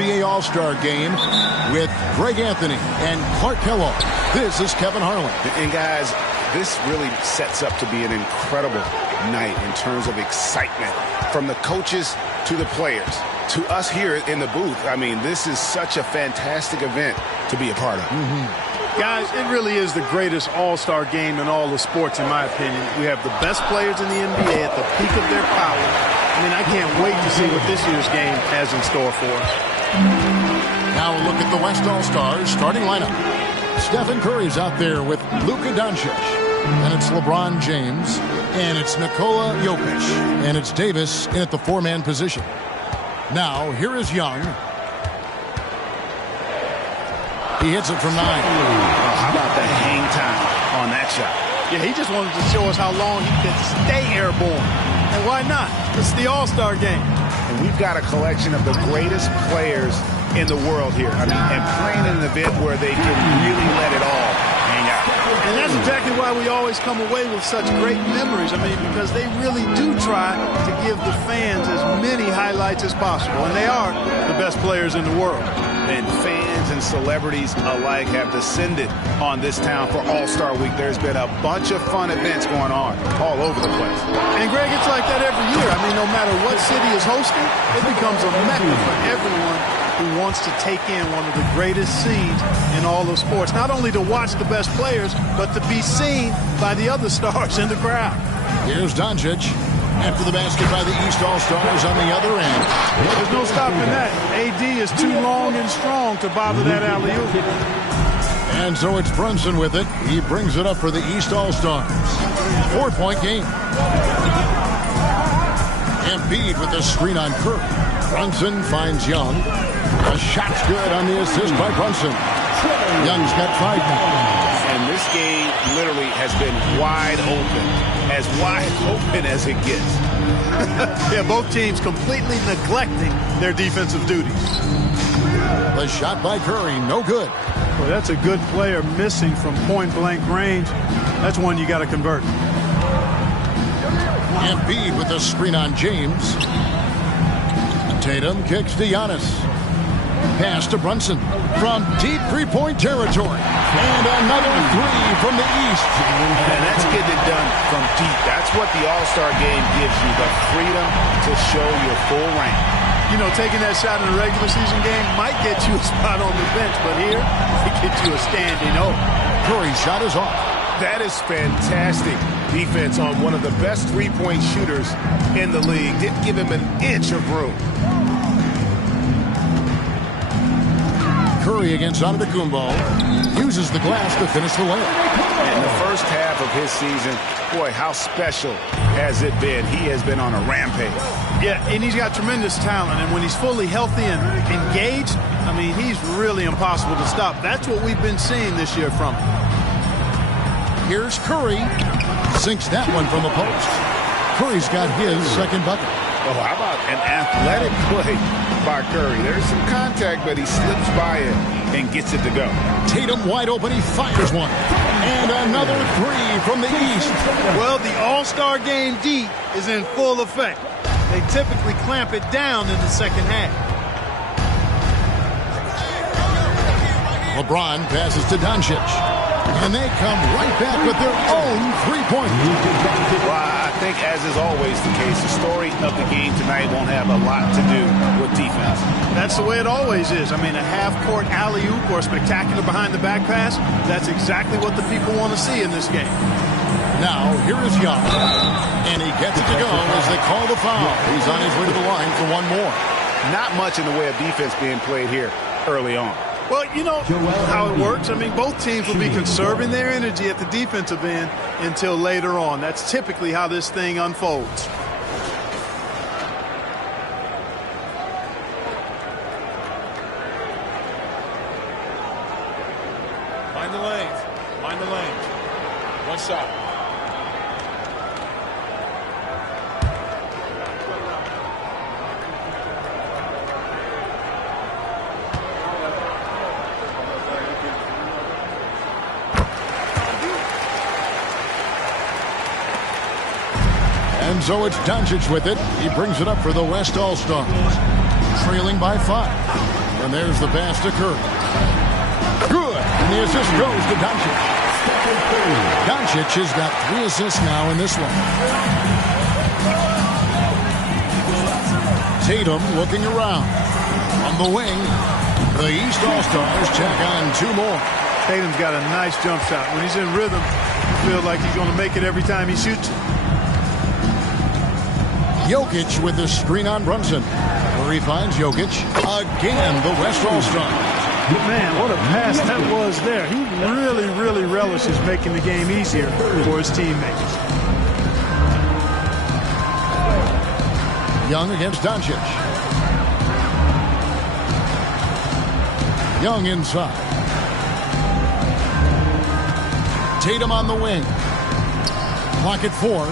NBA All-Star Game with Greg Anthony and Clark Kellogg. This is Kevin Harlan. And guys, this really sets up to be an incredible night in terms of excitement from the coaches to the players to us here in the booth. I mean, this is such a fantastic event to be a part of. Guys, it really is the greatest all-star game in all of sports, in my opinion. We have the best players in the NBA at the peak of their power. I mean, I can't wait to see what this year's game has in store for us. Now a look at the West All-Stars starting lineup. Stephen Curry's out there with Luka Doncic. And it's LeBron James. And it's Nikola Jokic. And it's Davis in at the four-man position. Now, here is Young. He hits it from 9. How about the hang time on that shot? Yeah, he just wanted to show us how long he could stay airborne. And why not? It's the All-Star game. And we've got a collection of the greatest players in the world here. I mean, and playing in an event where they can really let it all hang out. And that's exactly why we always come away with such great memories. I mean, because they really do try to give the fans as many highlights as possible. And they are the best players in the world. And fans and celebrities alike have descended on this town for All-Star Week. There's been a bunch of fun events going on all over the place. And, Greg, it's like that every year. I mean, no matter what city is hosting, it becomes a mecca for everyone who wants to take in one of the greatest scenes in all of sports. Not only to watch the best players, but to be seen by the other stars in the crowd. Here's Doncic. After the basket by the East All-Stars on the other end. There's no stopping that. AD is too long and strong to bother that alley-oop. And so it's Brunson with it. He brings it up for the East All-Stars. 4-point game. Embiid with the screen on Curry. Brunson finds Young. A shot's good on the assist by Brunson. Young's got 5 now. And this game literally has been wide open. As wide open as it gets. Yeah, both teams completely neglecting their defensive duties. The shot by Curry, no good. Well, that's a good player missing from point-blank range. That's one you got to convert. Embiid with the screen on James. Tatum kicks to Giannis. Pass to Brunson from deep three-point territory. And another 3 from the East. And that's getting it done from deep. That's what the All-Star game gives you, the freedom to show your full range. You know, taking that shot in a regular season game might get you a spot on the bench, but here, it gets you a standing O. Curry's shot is off. That is fantastic defense on one of the best three-point shooters in the league. Didn't give him an inch of room. Curry against Antetokounmpo uses the glass to finish the layup. In the first half of his season, boy, how special has it been? He has been on a rampage. Yeah, and he's got tremendous talent, and when he's fully healthy and engaged, I mean, he's really impossible to stop. That's what we've been seeing this year from him. Here's Curry. Sinks that one from the post. Curry's got his second bucket. Oh, how about an athletic play by Curry? There's some contact, but he slips by it and gets it to go. Tatum wide open. He fires one. And another 3 from the East. Well, the All-Star Game D is in full effect. They typically clamp it down in the second half. LeBron passes to Doncic. And they come right back with their own 3-point. Well, I think, as is always the case, the story of the game tonight won't have a lot to do with defense. That's the way it always is. I mean, a half-court alley-oop or a spectacular behind-the-back pass, that's exactly what the people want to see in this game. Now, here is Young. And he gets it to go as they call the foul. He's on his way to the line for one more. Not much in the way of defense being played here early on. Well, you know how it works. I mean, both teams will be conserving their energy at the defensive end until later on. That's typically how this thing unfolds. Mind the lanes. Mind the lanes. One shot. And so it's Doncic with it. He brings it up for the West All-Stars. Trailing by 5. And there's the pass to Curry. Good. And the assist goes to Doncic. Doncic has got 3 assists now in this one. Tatum looking around. On the wing, the East All-Stars check on 2 more. Tatum's got a nice jump shot. When he's in rhythm, you feel like he's going to make it every time he shoots it. Jokic with the screen on Brunson. Curry finds Jokic. Again, the West All-Stars. Man, what a pass that was there. He really, really relishes making the game easier for his teammates. Young against Doncic. Young inside. Tatum on the wing. Clock at 4.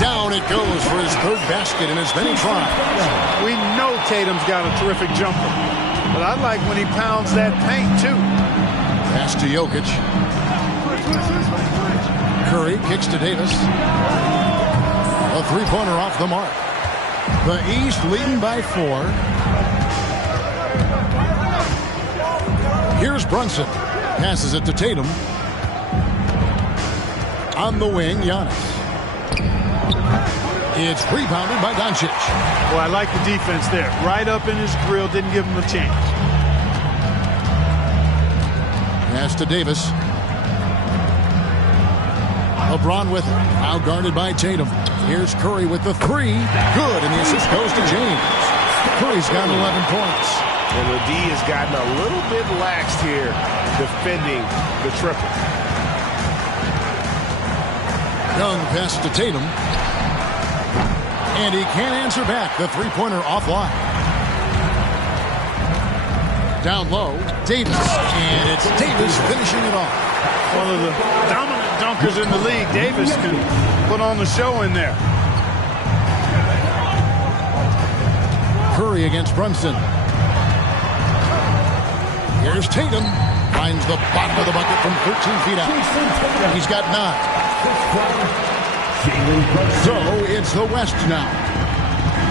Down it goes for his 3rd basket in as many tries. We know Tatum's got a terrific jumper, but I like when he pounds that paint too. Pass to Jokic. Curry kicks to Davis. A 3-pointer off the mark. The East leading by 4. Here's Brunson. Passes it to Tatum. On the wing, Giannis. It's rebounded by Doncic. Well, I like the defense there. Right up in his grill, didn't give him a chance. Pass to Davis. LeBron with it. Now guarded by Tatum. Here's Curry with the 3. Good, and the assist goes to James. Curry's got 11 points. And the D has gotten a little bit laxed here defending the triple. Young pass to Tatum. And he can't answer back. The 3-pointer offline. Down low, Davis. And it's Davis finishing it off. One of the dominant dunkers in the league. Davis can put on the show in there. Curry against Brunson. Here's Tatum. Finds the bottom of the bucket from 13 feet out. He's got 9. So it's the West now.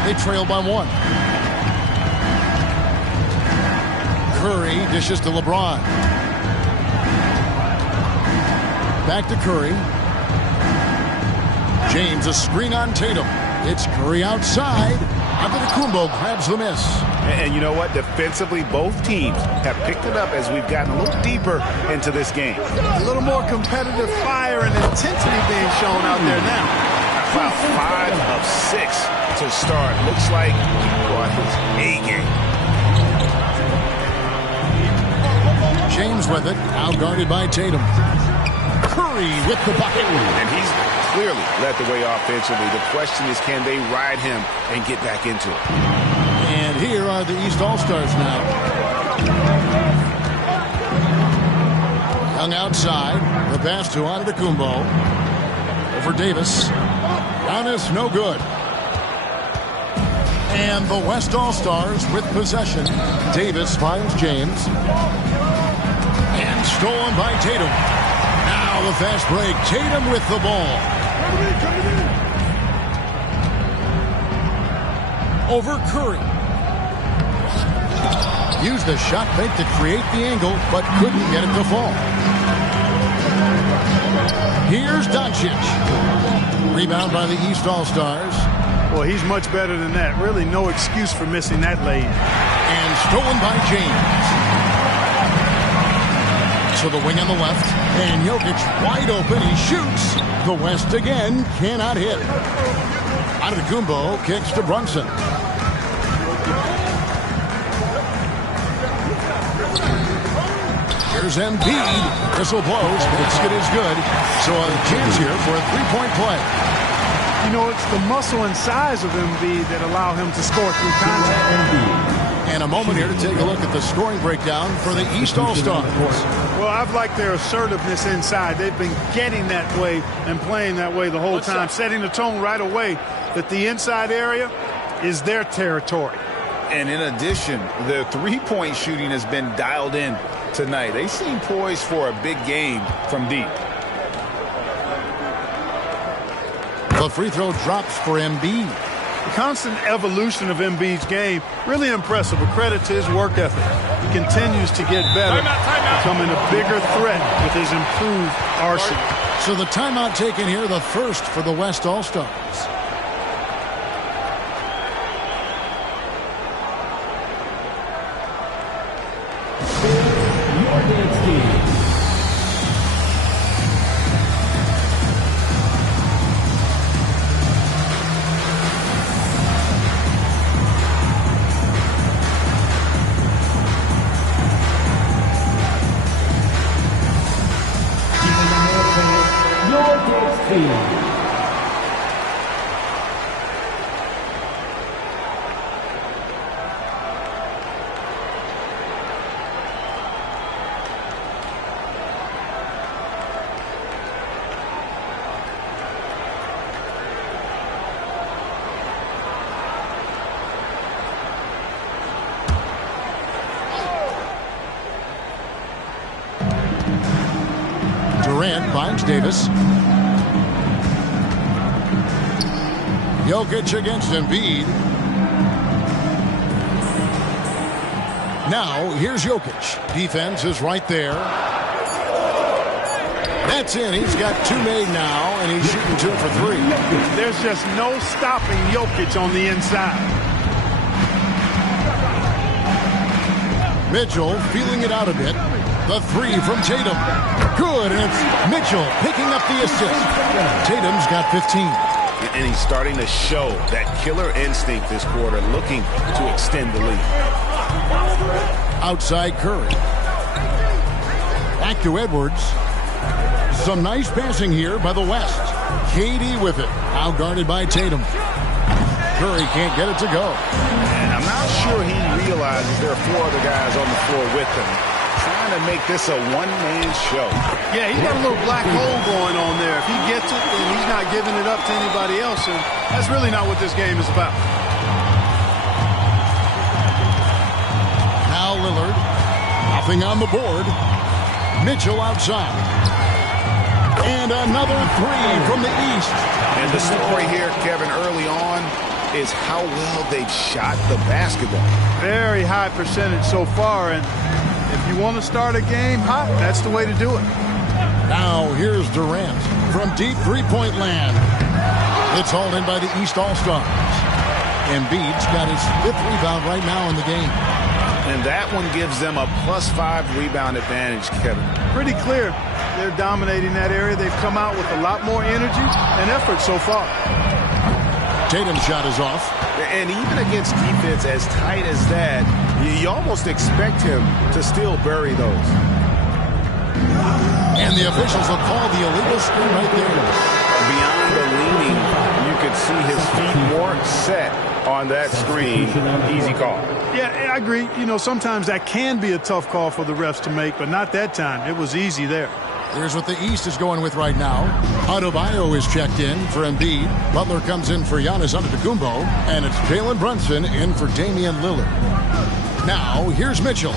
They trail by 1. Curry dishes to LeBron. Back to Curry. James, a screen on Tatum. It's Curry outside. Antetokounmpo grabs the miss. And you know what? Defensively, both teams have picked it up as we've gotten a little deeper into this game. A little more competitive fire and intensity being shown out there now. About 5 of 6 to start. Looks like he brought his A game. James with it. Now guarded by Tatum. Curry with the bucket. And he's clearly led the way offensively. The question is, can they ride him and get back into it? And here are the East All-Stars now. Young outside. The pass to Antetokounmpo. Over Davis. Giannis no good. And the West All-Stars with possession. Davis finds James. And stolen by Tatum. Now the fast break. Tatum with the ball. Over Curry. Used the shot fake to create the angle, but couldn't get it to fall. Here's Doncic. Rebound by the East All-Stars. Well, he's much better than that. Really no excuse for missing that lay-in. And stolen by James. So the wing on the left. And Jokic wide open. He shoots. The West again cannot hit. Antetokounmpo kicks to Brunson. Here's Embiid. Whistle blows. Basket is good. So a chance here for a 3-point play. You know, it's the muscle and size of Embiid that allow him to score through contact. And a moment here to take a look at the scoring breakdown for the East All-Stars. Well, I've liked their assertiveness inside. They've been getting that way and playing that way the whole time, setting the tone right away that the inside area is their territory. And in addition, the three-point shooting has been dialed in tonight. They seem poised for a big game from deep. The free throw drops for Embiid. constant evolution of Embiid's game, really impressive. A credit to his work ethic. He continues to get better, becoming a bigger threat with his improved arsenal. So the timeout taken here, the first for the West All-Stars. Durant finds Davis. Jokic against Embiid. Now, here's Jokic. Defense is right there. That's in. He's got two made now, and he's shooting 2 for 3. There's just no stopping Jokic on the inside. Mitchell feeling it out a bit. The 3 from Tatum. Good, and it's Mitchell picking up the assist. Tatum's got 15. And he's starting to show that killer instinct this quarter, looking to extend the lead. Outside Curry. Back to Edwards. Some nice passing here by the West. KD with it. Now guarded by Tatum. Curry can't get it to go. And I'm not sure he realizes there are 4 other guys on the floor with him, trying to make this a one-man show. Yeah, he's got a little black hole going on there. If he gets it, then he's not giving it up to anybody else, and that's really not what this game is about. Now Lillard. Nothing on the board. Mitchell outside. And another 3 from the East. And the story here, Kevin, early on, is how well they've shot the basketball. Very high percentage so far, and if you want to start a game hot, that's the way to do it. Now here's Durant from deep three-point land. It's hauled in by the East All-Stars. Embiid's got his 5th rebound right now in the game. And that one gives them a +5 rebound advantage, Kevin. Pretty clear. They're dominating that area. They've come out with a lot more energy and effort so far. Tatum's shot is off. And even against defense as tight as that, you almost expect him to still bury those. And the officials will call the illegal screen right there. Beyond the leaning, you could see his feet weren't set on that screen. Easy call. Yeah, I agree. You know, sometimes that can be a tough call for the refs to make, but not that time. It was easy there. Here's what the East is going with right now. Adebayo is checked in for Embiid. Butler comes in for Giannis Antetokounmpo. And it's Jalen Brunson in for Damian Lillard. Now, here's Mitchell.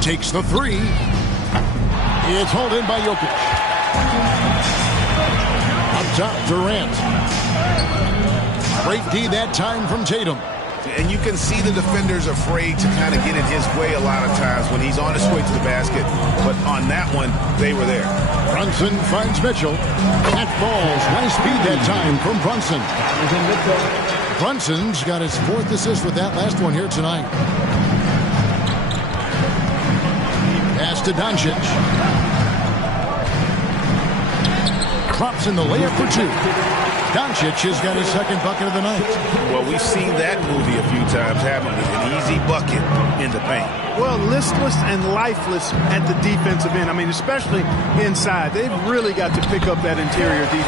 Takes the 3. It's hauled in by Jokic. Up top, Durant. Great D that time from Tatum. And you can see the defenders afraid to kind of get in his way a lot of times when he's on his way to the basket. But on that one, they were there. Brunson finds Mitchell. That falls. Nice speed that time from Brunson. Brunson's got his 4th assist with that last one here tonight. Pass to Doncic. Drops in the layup for 2. Doncic has got his 2nd bucket of the night. Well, we've seen that movie a few times, haven't we? An easy bucket in the paint. Well, listless and lifeless at the defensive end. I mean, especially inside. They've really got to pick up that interior defense.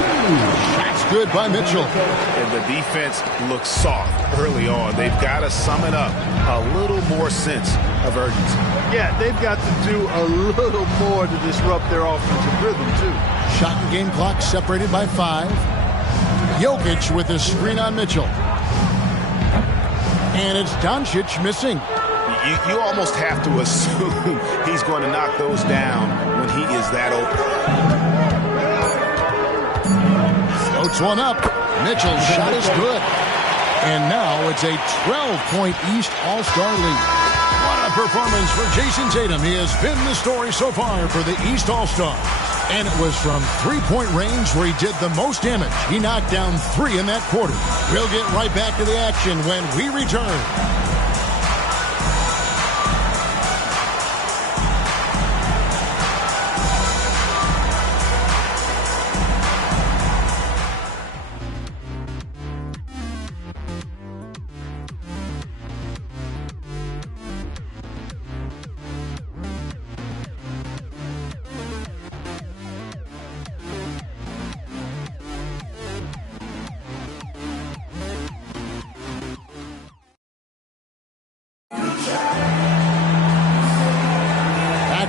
That's good by Mitchell. And the defense looks soft early on. They've got to sum it up. A little more sense of urgency. Yeah, they've got to do a little more to disrupt their offensive rhythm, too. Shot and game clock separated by 5. Jokic with a screen on Mitchell. And it's Doncic missing. You almost have to assume he's going to knock those down when he is that open. Floats one up. Mitchell's shot is good. And now it's a 12-point East All-Star lead. What a performance for Jason Tatum. He has been the story so far for the East All-Stars. And it was from three-point range where he did the most damage. He knocked down 3 in that quarter. We'll get right back to the action when we return.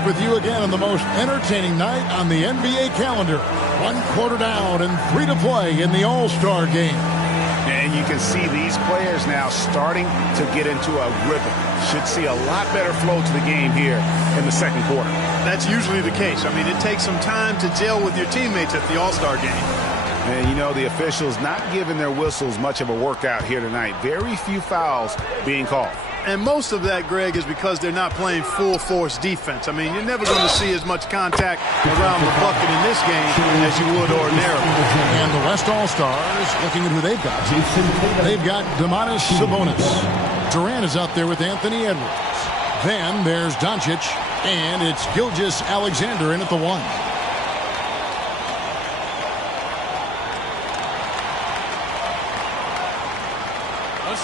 With you again on the most entertaining night on the NBA calendar. 1 quarter down and 3 to play in the All-Star game. And you can see these players now starting to get into a rhythm. Should see a lot better flow to the game here in the second quarter. That's usually the case. I mean, it takes some time to gel with your teammates at the All-Star game. And, you know, the officials not giving their whistles much of a workout here tonight. Very few fouls being called. And most of that, Greg, is because they're not playing full-force defense. I mean, you're never going to see as much contact around the bucket in this game as you would ordinarily. And the West All-Stars, looking at who they've got. They've got Domantas Sabonis. Durant is out there with Anthony Edwards. Then there's Doncic, and it's Gilgeous-Alexander in at the 1. One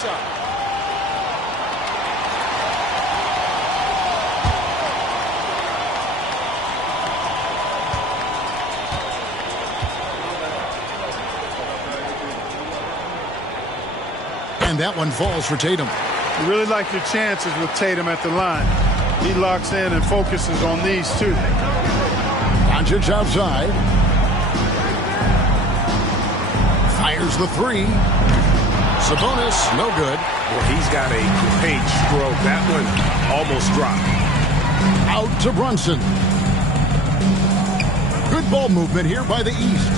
shot. And that one falls for Tatum. You really like your chances with Tatum at the line. He locks in and focuses on these two. Doncic outside. Fires the 3. Sabonis, no good. Well, he's got a great stroke. That one almost dropped. Out to Brunson. Good ball movement here by the East.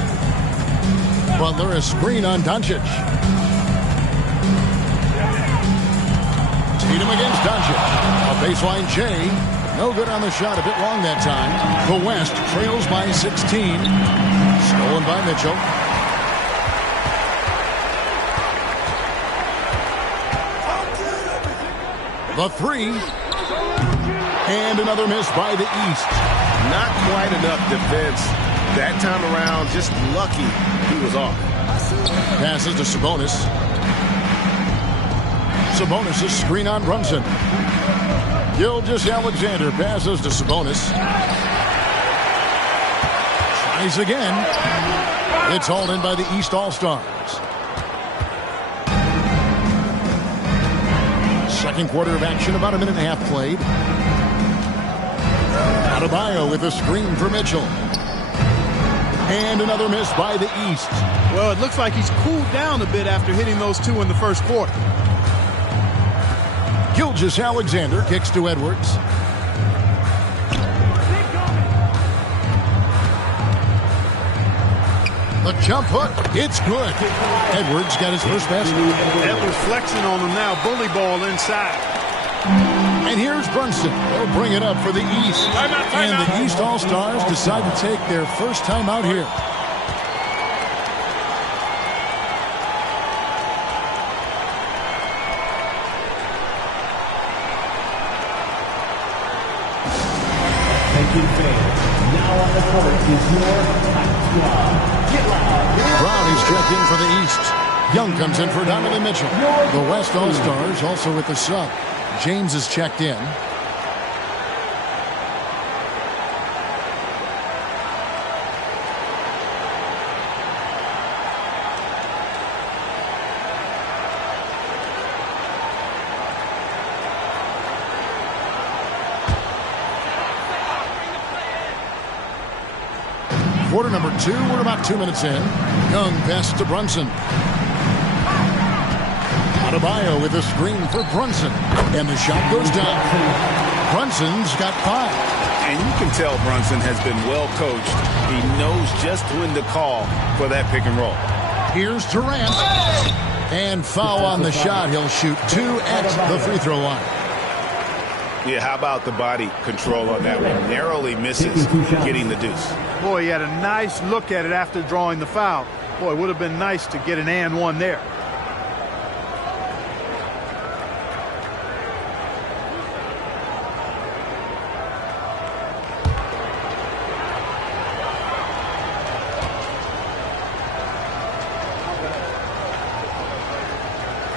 Butler, a screen on Doncic. Tatum against Doncic. A baseline J. No good on the shot. A bit long that time. The West trails by 16. Stolen by Mitchell. The 3. And another miss by the East. Not quite enough defense. That time around, just lucky he was off. Passes to Sabonis. Sabonis' screen on Brunson. Gilgeous-Alexander passes to Sabonis. Tries again. It's hauled in by the East All-Stars. Second quarter of action, about a minute and a half played. Adebayo with a screen for Mitchell. And another miss by the East. Well, it looks like he's cooled down a bit after hitting those 2 in the first quarter. Gilgeous-Alexander kicks to Edwards. The jump hook, it's good. Edwards got his first basket. Edwards flexing on him now, bully ball inside. And here's Brunson. They'll bring it up for the East. And the East All-Stars decide to take their first time out here. Now on the court is your top squad. Get loud. Brownie's checked in for the East. Young comes in for Donovan Mitchell. The West All-Stars also with the sub. James is checked in. Quarter number 2, we're about 2 minutes in. Young pass to Brunson. Adebayo with a screen for Brunson. And the shot goes down. Brunson's got 5. And you can tell Brunson has been well coached. He knows just when to call for that pick and roll. Here's Durant. And foul on the shot. He'll shoot 2 at the free throw line. Yeah, how about the body control on that one? Narrowly misses getting the deuce. Boy, he had a nice look at it after drawing the foul. Boy, it would have been nice to get an and one there.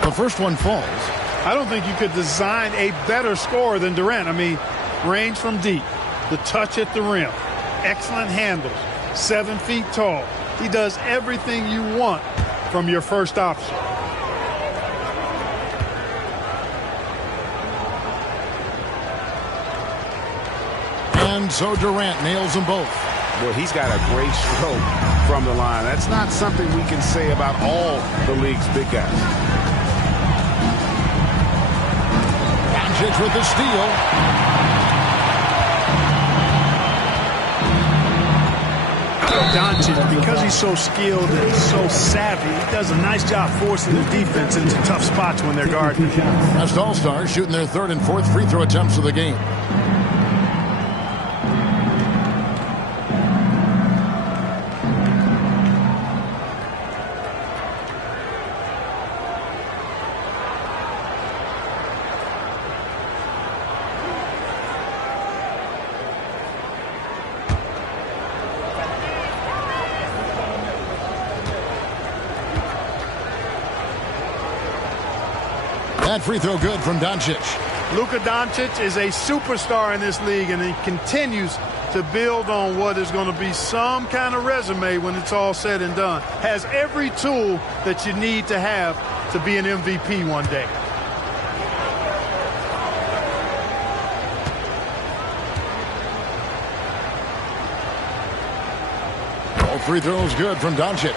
The first one falls. I don't think you could design a better scorer than Durant. I mean, range from deep, the touch at the rim, excellent handles, 7 feet tall. He does everything you want from your first option. And so Durant nails them both. Boy, he's got a great stroke from the line. That's not something we can say about all the league's big guys. Doncic with the steal. Doncic, because he's so skilled and so savvy, he does a nice job forcing the defense into tough spots when they're guarding. West All-Stars shooting their 3rd and 4th free throw attempts of the game. That free throw good from Doncic. Luka Doncic is a superstar in this league, and he continues to build on what is going to be some kind of resume when it's all said and done. Has every tool that you need to have to be an MVP one day. All free throws good from Doncic.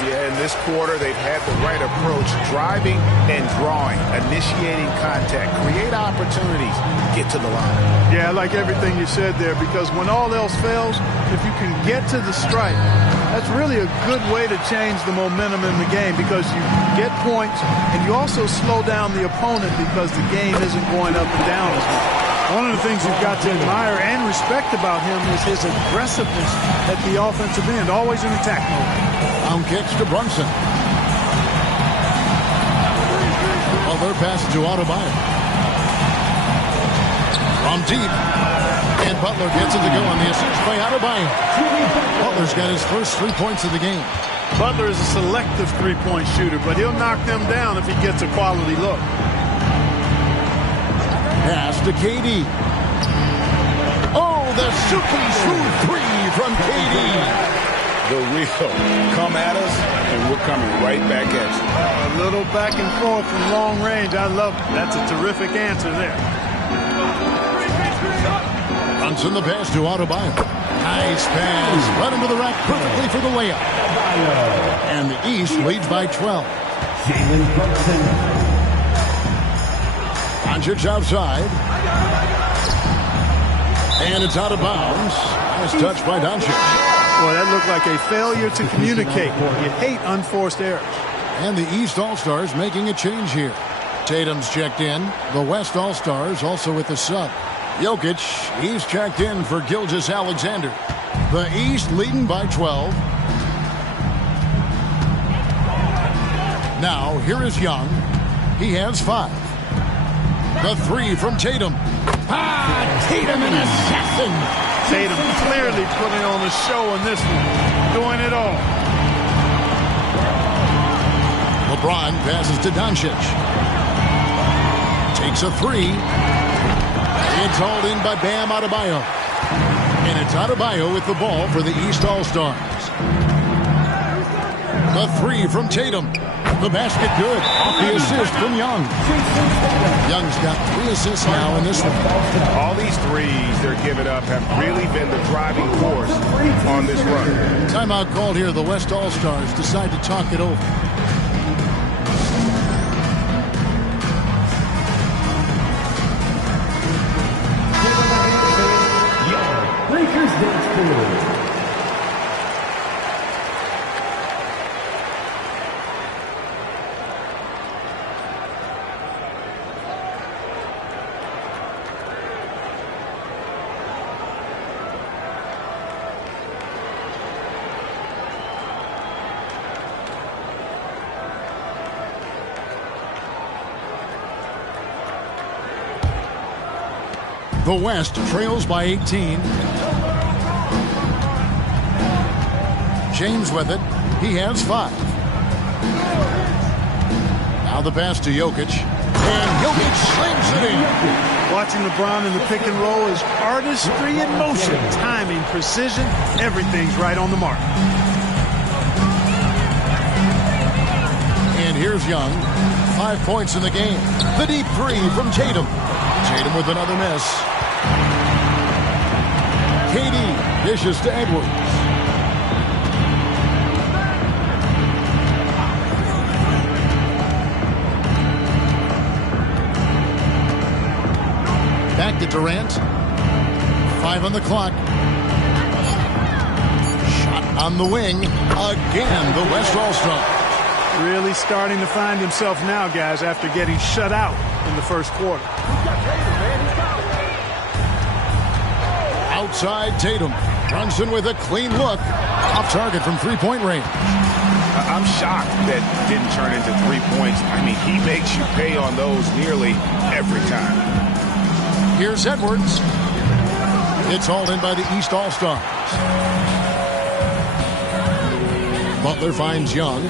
Yeah, in this quarter, they've had the right approach, driving and drawing, initiating contact, create opportunities, get to the line. Yeah, I like everything you said there, because when all else fails, if you can get to the stripe, that's really a good way to change the momentum in the game, because you get points and you also slow down the opponent because the game isn't going up and down as much. One of the things you've got to admire and respect about him is his aggressiveness at the offensive end, always in attack mode. On kicks to Brunson. Other pass to Adebayo. From deep. And Butler gets it to go on the assist by Adebayo. Butler's got his first 3 points of the game. Butler is a selective three-point shooter, but he'll knock them down if he gets a quality look. Pass to KD. Oh, the super smooth 3 from KD. The real come at us, and we're coming right back at you. A little back and forth from long range. I love it. That's a terrific answer there. Brunson the pass to Adebayo. Nice pass. Right into the rack perfectly for the layup. And the East leads by 12. Jalen Brunson. Doncic outside. And it's out of bounds. Nice touch by Doncic. Boy, that looked like a failure to communicate. You hate unforced errors. And the East All-Stars making a change here. Tatum's checked in. The West All-Stars also with the sub. Jokic, he's checked in for Gilgeous-Alexander. The East leading by 12. Now, here is Young. He has 5. The 3 from Tatum. Tatum an assassin. Tatum clearly putting on a show in this one. Doing it all. LeBron passes to Doncic. Takes a 3. It's hauled in by Bam Adebayo. And it's Adebayo with the ball for the East All-Stars. The 3 from Tatum. The basket good. Off the assist from Young. Young's got 3 assists now in this one. All these threes they're giving up have really been the driving force on this run. Timeout called here. The West All-Stars decide to talk it over. Lakers dance crew. The West trails by 18. James with it. He has 5. Now the pass to Jokic. And Jokic slings it in. Watching LeBron in the pick and roll is artistry in motion. Timing, precision, everything's right on the mark. And here's Young. 5 points in the game. The deep 3 from Tatum. Tatum with another miss. KD dishes to Edwards. Back to Durant. 5 on the clock. Shot on the wing. Again, the West All-Star. Really starting to find himself now, guys, after getting shut out in the first quarter. Outside Tatum. Brunson with a clean look. Off target from three-point range. I'm shocked that didn't turn into 3 points. I mean, he makes you pay on those nearly every time. Here's Edwards. It's hauled in by the East All-Stars. Butler finds Young.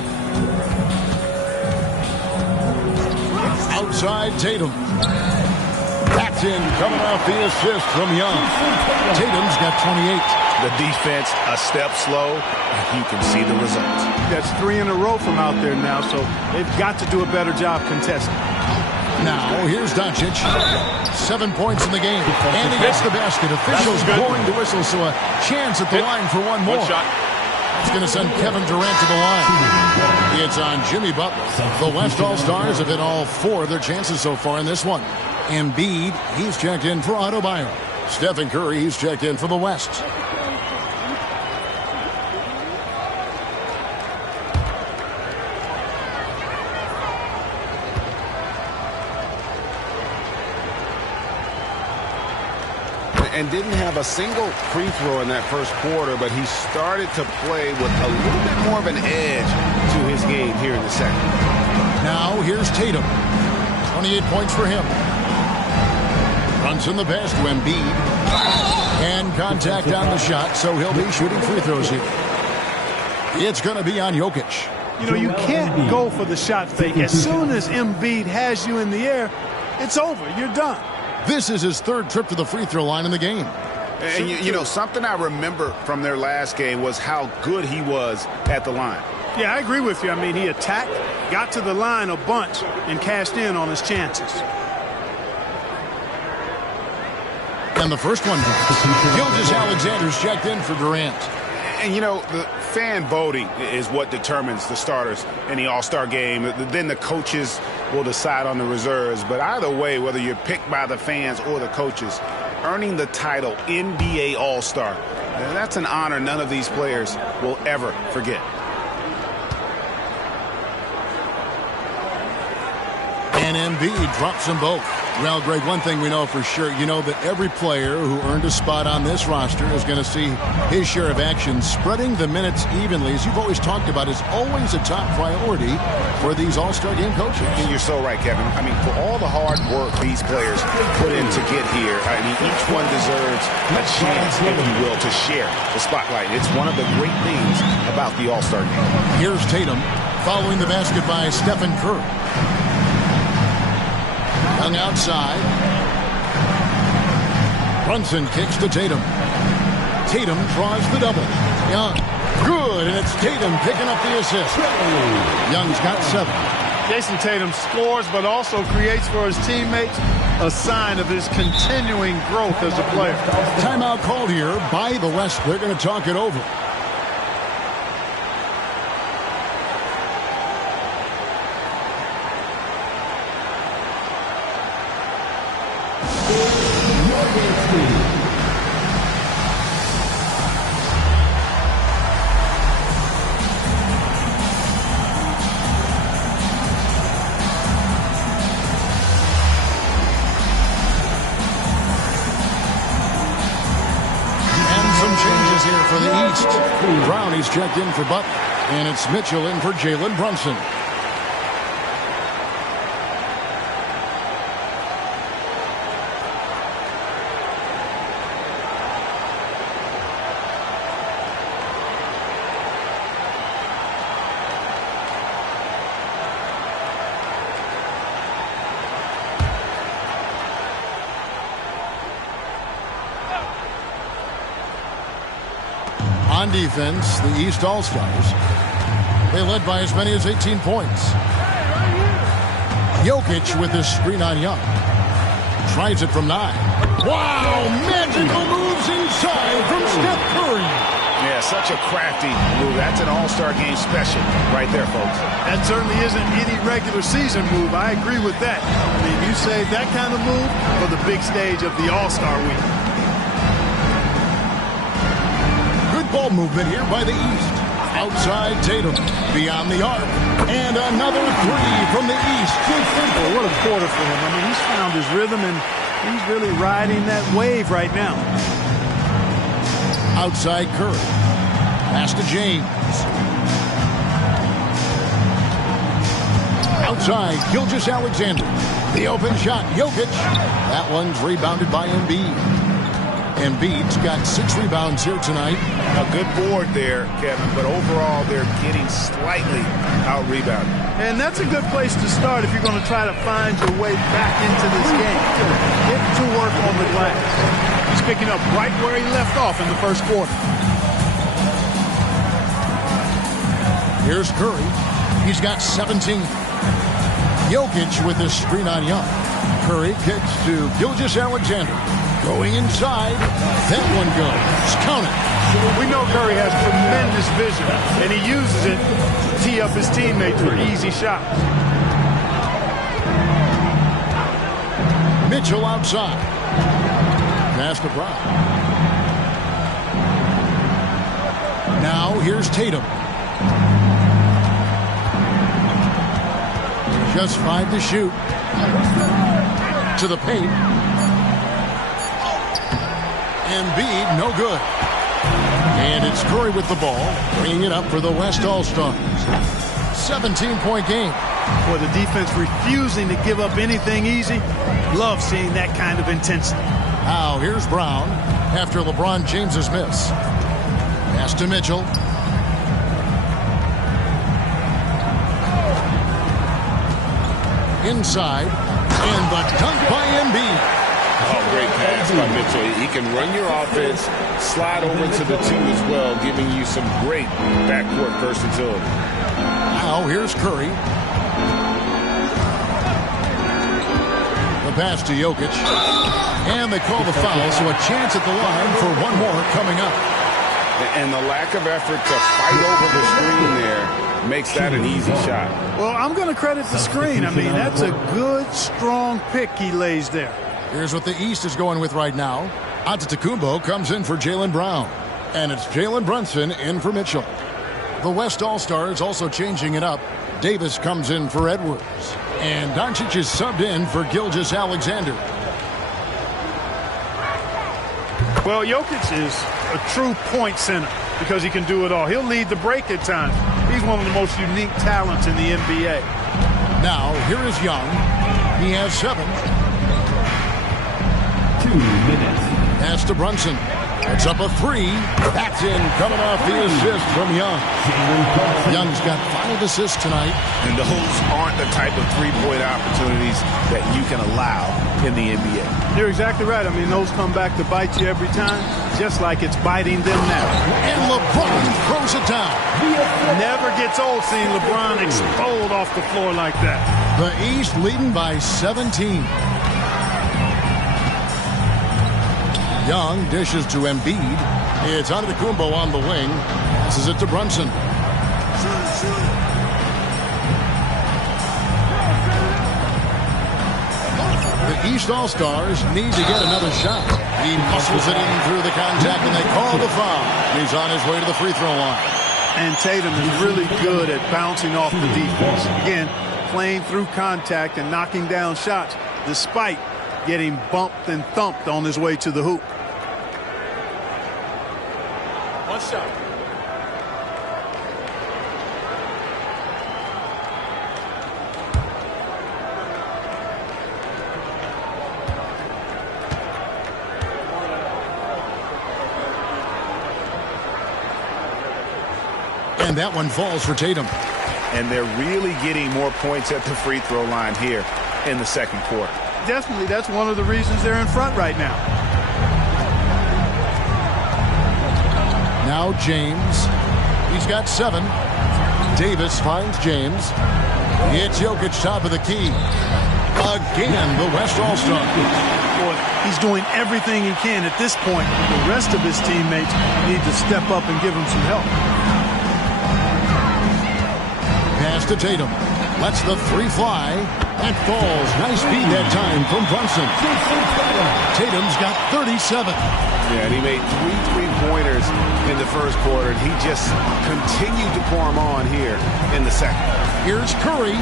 Outside Tatum. Backed in, coming off the assist from Young. Tatum's got 28. The defense a step slow, and you can see the results. That's 3 in a row from out there now, so they've got to do a better job contesting. Now, here's Doncic. 7 points in the game. And he gets the basket. Officials blowing the whistle, so a chance at the line for one more. It's going to send Kevin Durant to the line. It's on Jimmy Butler. The West All-Stars have hit all 4 of their chances so far in this one. Embiid, he's checked in for Adebayo. Stephen Curry, he's checked in for the West. And didn't have a single free throw in that first quarter, but he started to play with a little bit more of an edge to his game here in the second. Now here's Tatum. 28 points for him. Brunson the pass to Embiid. And contact on the shot, so he'll be shooting free throws here. It's going to be on Jokic. You know, you can't go for the shot fake. As soon as Embiid has you in the air, it's over. You're done. This is his 3rd trip to the free throw line in the game. And, you know, something I remember from their last game was how good he was at the line. Yeah, I agree with you. I mean, he attacked, got to the line a bunch, and cashed in on his chances. And the first one, Gilgeous-Alexander's checked in for Durant. And, you know, the fan voting is what determines the starters in the All-Star game. Then the coaches will decide on the reserves. But either way, whether you're picked by the fans or the coaches, earning the title NBA All-Star, that's an honor none of these players will ever forget. And Embiid drops them both. Well, Greg, one thing we know for sure, you know that every player who earned a spot on this roster is going to see his share of action. Spreading the minutes evenly, as you've always talked about, is always a top priority for these All-Star game coaches. And you're so right, Kevin. I mean, for all the hard work these players put in to get here, I mean, each one deserves a chance, if you will, to share the spotlight. It's one of the great things about the All-Star game. Here's Tatum following the basket by Stephen Curry. Young outside. Brunson kicks to Tatum. Tatum draws the double. Young. Good, and it's Tatum picking up the assist. Young's got 7. Jason Tatum scores, but also creates for his teammates a sign of his continuing growth as a player. Timeout called here by the West. They're going to talk it over. For the East, Brown, he's checked in for Butler, and it's Mitchell in for Jalen Brunson. On defense, the East All-Stars, they led by as many as 18 points. Jokic with his screen on Young. Tries it from 9. Wow, magical moves inside from Steph Curry. Yeah, such a crafty move. That's an all-star game special right there, folks. That certainly isn't any regular season move. I agree with that. I mean, you save that kind of move for the big stage of the All-Star week. Good ball movement here by the East. Outside Tatum, beyond the arc, and another 3 from the East. Well, what a quarter for him. I mean, he's found his rhythm, and he's really riding that wave right now. Outside Curry. Pass to James. Outside, Gilgeous-Alexander. The open shot, Jokic. That one's rebounded by Embiid. Embiid's got 6 rebounds here tonight. A good board there, Kevin, but overall they're getting slightly out-rebounded. And that's a good place to start if you're going to try to find your way back into this game. Get to work on the glass. He's picking up right where he left off in the first quarter. Here's Curry. He's got 17. Jokic with his screen on Young. Curry kicks to Gilgeous-Alexander. Going inside. That one goes. Count it. We know Curry has tremendous vision, and he uses it to tee up his teammates for easy shots. Mitchell outside. Pass to Brown. Now here's Tatum. Just 5 to shoot. To the paint. Embiid, no good. And it's Curry with the ball, bringing it up for the West All-Stars. 17-point game. For the defense refusing to give up anything easy, love seeing that kind of intensity. Now here's Brown after LeBron James's miss. Pass to Mitchell. Inside, and the dunk by Embiid. Oh, great pass by Mitchell. He can run your offense, slide over to the 2 as well, giving you some great backcourt versatility. Now here's Curry. The pass to Jokic. And they call the foul, so a chance at the line for one more coming up. And the lack of effort to fight over the screen there makes that an easy shot. Well, I'm going to credit the screen. I mean, that's a good, strong pick he lays there. Here's what the East is going with right now. Antetokounmpo comes in for Jaylen Brown. And it's Jalen Brunson in for Mitchell. The West All-Stars also changing it up. Davis comes in for Edwards. And Doncic is subbed in for Gilgeous-Alexander. Well, Jokic is a true point center because he can do it all. He'll lead the break at times. He's one of the most unique talents in the NBA. Now, here is Young. He has 7. 2 minutes. Pass to Brunson. It's up a 3. That's in, coming off the assist from Young. Young's got 5 assists tonight. And those aren't the type of three-point opportunities that you can allow in the NBA. You're exactly right. I mean, those come back to bite you every time, just like it's biting them now. And LeBron throws it down. Never gets old seeing LeBron explode off the floor like that. The East leading by 17. Young dishes to Embiid. It's Antetokounmpo on the wing. Passes it to Brunson. The East All-Stars need to get another shot. He muscles it in through the contact, and they call the foul. He's on his way to the free throw line. And Tatum is really good at bouncing off the defense. Again, playing through contact and knocking down shots, despite getting bumped and thumped on his way to the hoop. One shot. And that one falls for Tatum. And they're really getting more points at the free throw line here in the second quarter. Definitely, that's one of the reasons they're in front right now. Now James. He's got 7. Davis finds James. It's Jokic top of the key. Again, the West All-Star. Boy, he's doing everything he can at this point. The rest of his teammates need to step up and give him some help. Pass to Tatum. Lets the 3 fly. That falls. Nice feed that time from Brunson. Tatum's got 37. Yeah, and he made 3 3-pointers in the first quarter, and he just continued to pour them on here in the second. Here's Curry.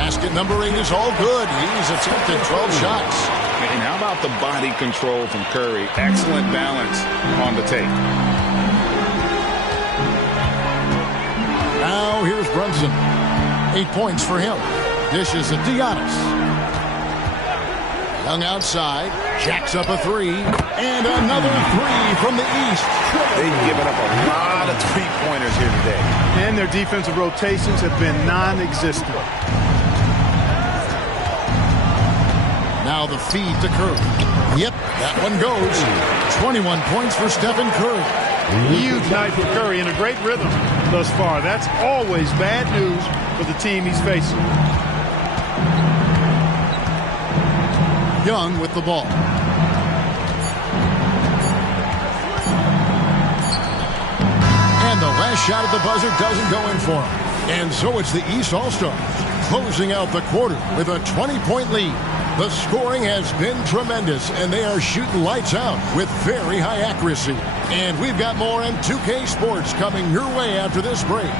Basket number 8 is all good. He's attempted 12 shots. And how about the body control from Curry? Excellent balance on the take. Now here's Brunson. 8 points for him. Dishes at Giannis. Young outside. Jacks up a 3. And another 3 from the East. They've given up a lot of 3-pointers here today. And their defensive rotations have been non-existent. Now the feed to Curry. Yep, that one goes. 21 points for Stephen Curry. Huge night for Curry and a great rhythm thus far. That's always bad news for the team he's facing. Young with the ball. And the last shot at the buzzer doesn't go in for him. And so it's the East All-Stars closing out the quarter with a 20-point lead. The scoring has been tremendous, and they are shooting lights out with very high accuracy. And we've got more in 2K Sports coming your way after this break.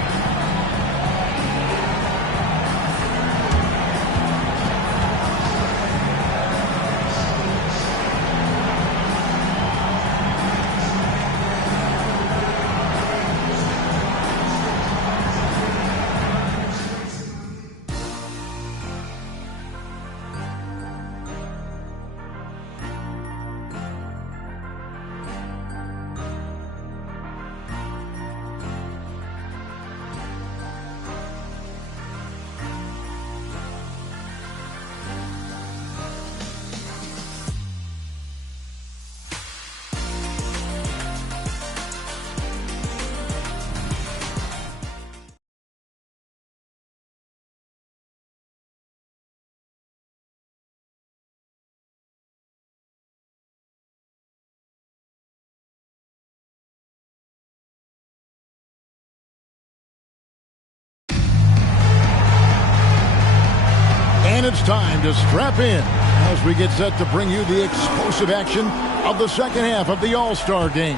And it's time to strap in as we get set to bring you the explosive action of the second half of the All-Star game.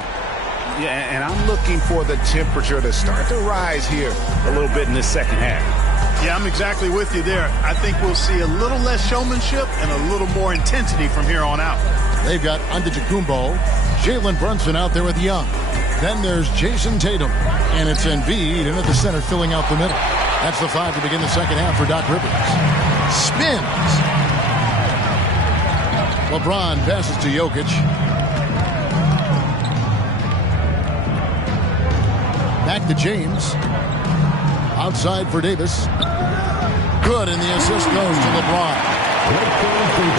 Yeah, and I'm looking for the temperature to start to rise here a little bit in this second half. Yeah, I'm exactly with you there. I think we'll see a little less showmanship and a little more intensity from here on out. They've got Antetokounmpo, Jalen Brunson out there with Young. Then there's Jason Tatum, and it's Embiid in at the center filling out the middle. That's the 5 to begin the second half for Doc Rivers. Spins. LeBron passes to Jokic. Back to James. Outside for Davis. Good, and the assist goes to LeBron.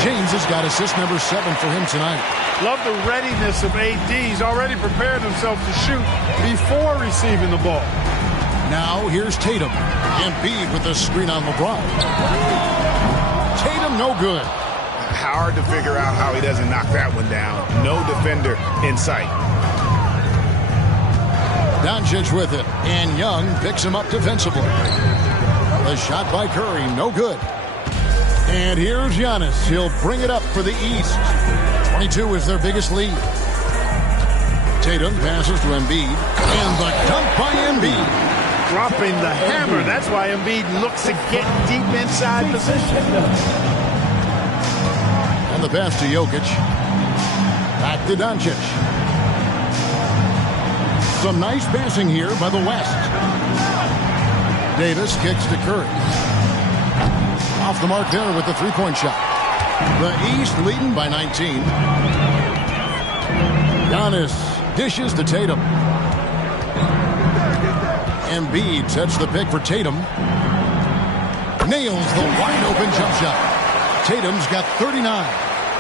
James has got assist number 7 for him tonight. Love the readiness of AD. He's already prepared himself to shoot before receiving the ball. Now here's Tatum. Embiid with the screen on LeBron. Tatum no good. Hard to figure out how he doesn't knock that one down. No defender in sight. Doncic with it, and Young picks him up defensively. The shot by Curry, no good. And here's Giannis. He'll bring it up for the East. 22 is their biggest lead. Tatum passes to Embiid, and the dunk by Embiid. Dropping the hammer. That's why Embiid looks to get deep inside position. And the pass to Jokic. Back to Doncic. Some nice passing here by the West. Davis kicks to Curry. Off the mark there with the three-point shot. The East leading by 19. Giannis dishes to Tatum. Embiid sets the pick for Tatum. Nails the wide-open jump shot. Tatum's got 39.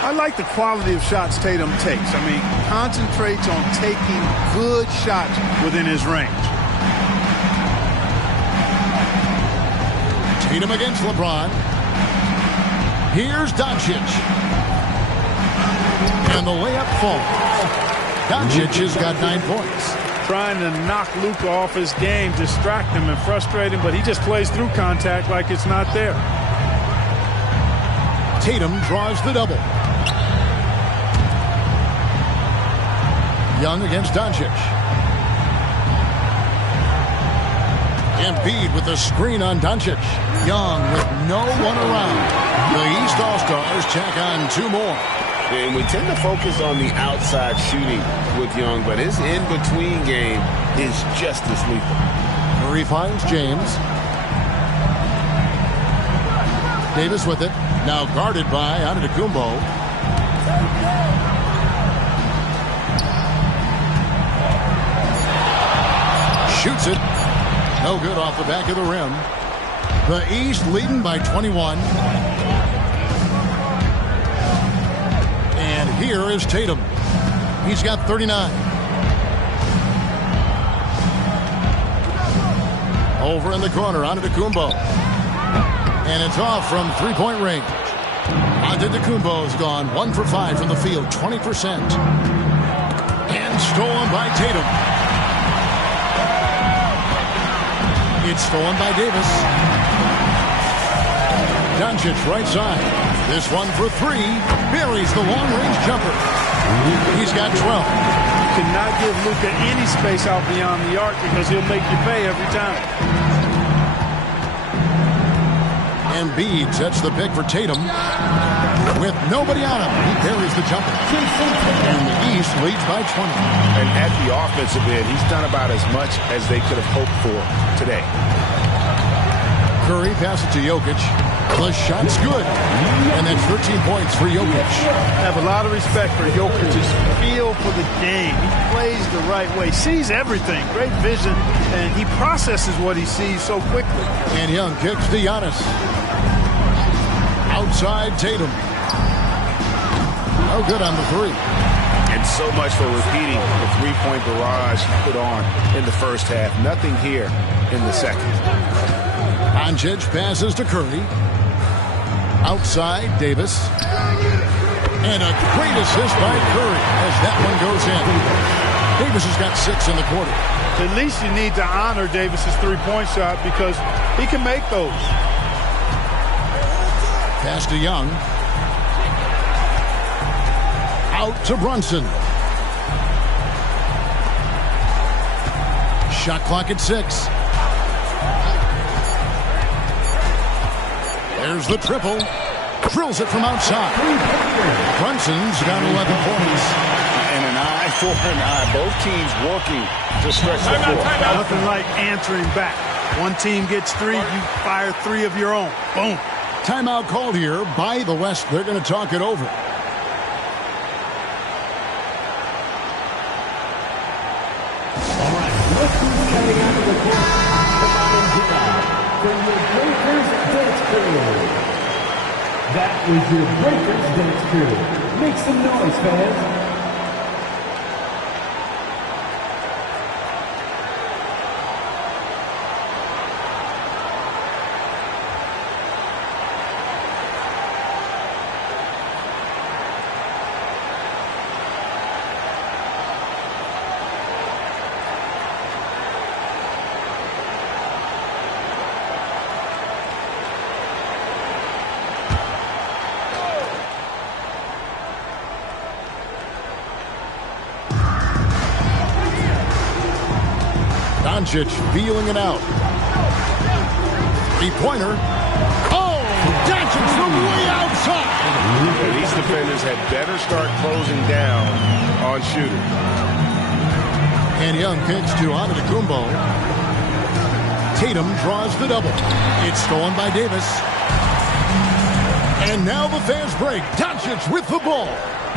I like the quality of shots Tatum takes. I mean, concentrates on taking good shots within his range. Tatum against LeBron. Here's Doncic. And the layup falls. Doncic has got 9 points. Trying to knock Luka off his game, distract him and frustrate him, but he just plays through contact like it's not there. Tatum draws the double. Young against Doncic. Embiid with the screen on Doncic. Young with no one around. The East All-Stars tack on 2 more. And we tend to focus on the outside shooting with Young, but his in-between game is just as lethal. Murray finds James. Davis with it. Now guarded by Antetokounmpo. Shoots it. No good off the back of the rim. The East leading by 21. And here is Tatum. He's got 39. Over in the corner, Antetokounmpo. And it's off from three-point range. Antetokounmpo's gone 1 for 5 from the field, 20%. And stolen by Tatum. It's stolen by Davis. Doncic right side. This one for 3. Buries the long-range jumper. He's got 12. You cannot give Luka any space out beyond the arc because he'll make you pay every time. Embiid sets the pick for Tatum. With nobody on him, he buries the jumper. And the East leads by 20. And at the offensive end, he's done about as much as they could have hoped for today. Curry passes to Jokic. The shot's good. And that's 13 points for Jokic. I have a lot of respect for Jokic's feel for the game. He plays the right way, sees everything, great vision, and he processes what he sees so quickly. And Young kicks to Giannis. Outside Tatum. No good on the 3. And so much for repeating the three-point barrage put on in the first half. Nothing here in the second. Doncic passes to Curry. Outside Davis. And a great assist by Curry as that one goes in. Davis has got 6 in the quarter. At least you need to honor Davis's three-point shot because he can make those. Pass to Young. Out to Brunson. Shot clock at 6. There's the triple. Drills it from outside. Brunson's got 11 points. And an eye for an eye. Both teams working to stretch the floor. Nothing like answering back. One team gets 3, you fire 3 of your own. Boom. Timeout called here by the West. They're going to talk it over. All right, look who's coming out of the court. Come on and get out from your Breakers Dance Crew. That was your Breakers Dance Crew. Make some noise, fans. Doncic feeling it out. Three-pointer. Oh! Doncic from way outside! These defenders had better start closing down on shooting. And Young kicks to Antetokounmpo. Tatum draws the double. It's stolen by Davis. And now the fans break. Doncic with the ball.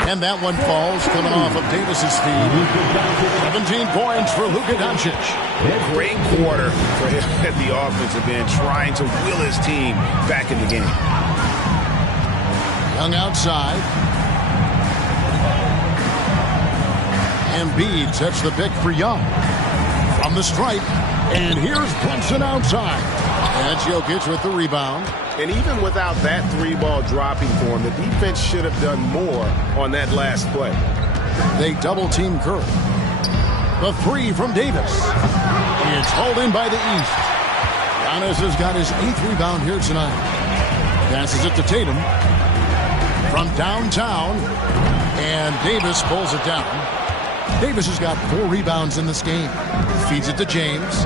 And that one falls coming off of Davis's feed. 17 points for Luka Doncic. Great quarter for him at the offensive end, trying to will his team back in the game. Young outside. Embiid sets the pick for Young. From the stripe, and here's Brunson outside. That's Jokic with the rebound. And even without that three ball dropping for him, the defense should have done more on that last play. They double-team Curry. The three from Davis. It's hauled in by the East. Giannis has got his 8th rebound here tonight. Passes it to Tatum. From downtown, and Davis pulls it down. Davis has got 4 rebounds in this game. Feeds it to James.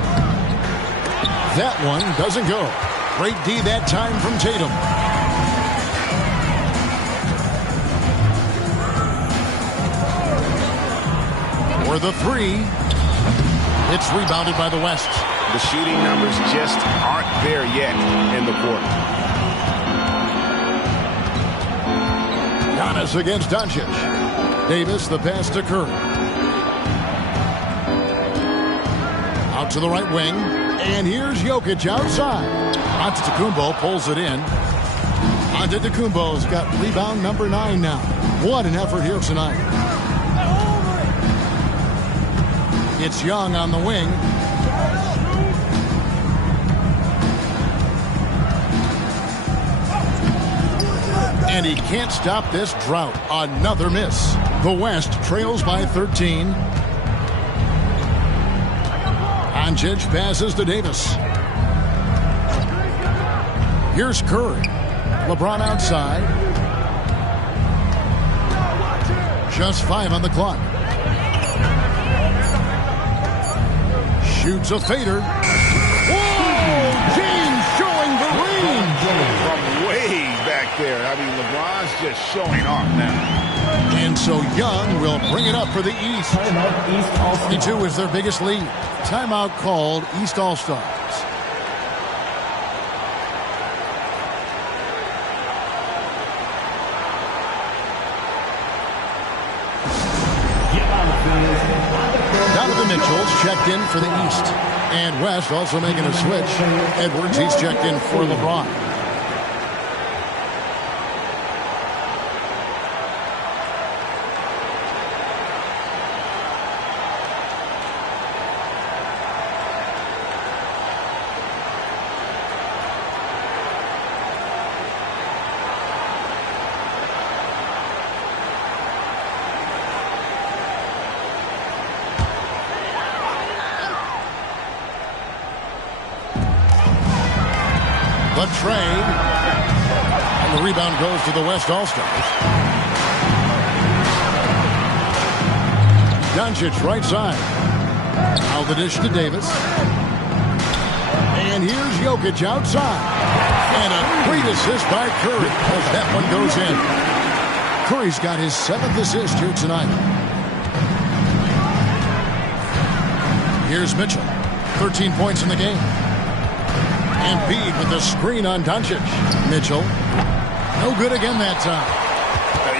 That one doesn't go. Great D that time from Tatum. For the 3. It's rebounded by the West. The shooting numbers just aren't there yet in the quarter. Giannis against Doncic. Davis, the pass to Curry. Out to the right wing. And here's Jokic outside. Antetokounmpo pulls it in. Antetokounmpo's got rebound number 9 now. What an effort here tonight. It's Young on the wing. And he can't stop this drought. Another miss. The West trails by 13. Doncic passes to Davis. Here's Curry. LeBron outside. Just 5 on the clock. Shoots a fader. Whoa! James showing the range. From way back there. I mean, LeBron's just showing off now. And so Young will bring it up for the East. 22 is their biggest lead. Timeout called, East All-Stars. Donovan Mitchell's checked in for the East. And West also making a switch. Edwards, he's checked in for LeBron. The trade. And the rebound goes to the West All-Stars. Doncic right side. Now the dish to Davis. And here's Jokic outside. And a great assist by Curry as that one goes in. Curry's got his 7th assist here tonight. Here's Mitchell. 13 points in the game. Embiid with the screen on Doncic. Mitchell, no good again that time.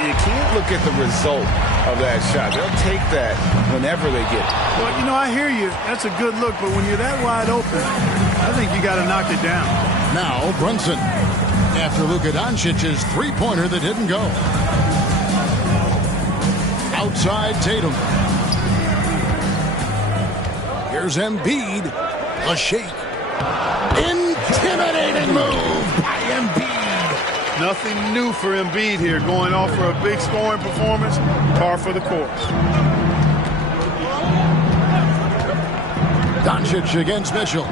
You can't look at the result of that shot. They'll take that whenever they get it. Well, you know, I hear you. That's a good look, but when you're that wide open, I think you got to knock it down. Now Brunson, after Luka Doncic's three-pointer that didn't go. Outside Tatum. Here's Embiid, a shake. Intimidating move by Embiid. Nothing new for Embiid here, going off for a big scoring performance, par for the course. Doncic against Mitchell.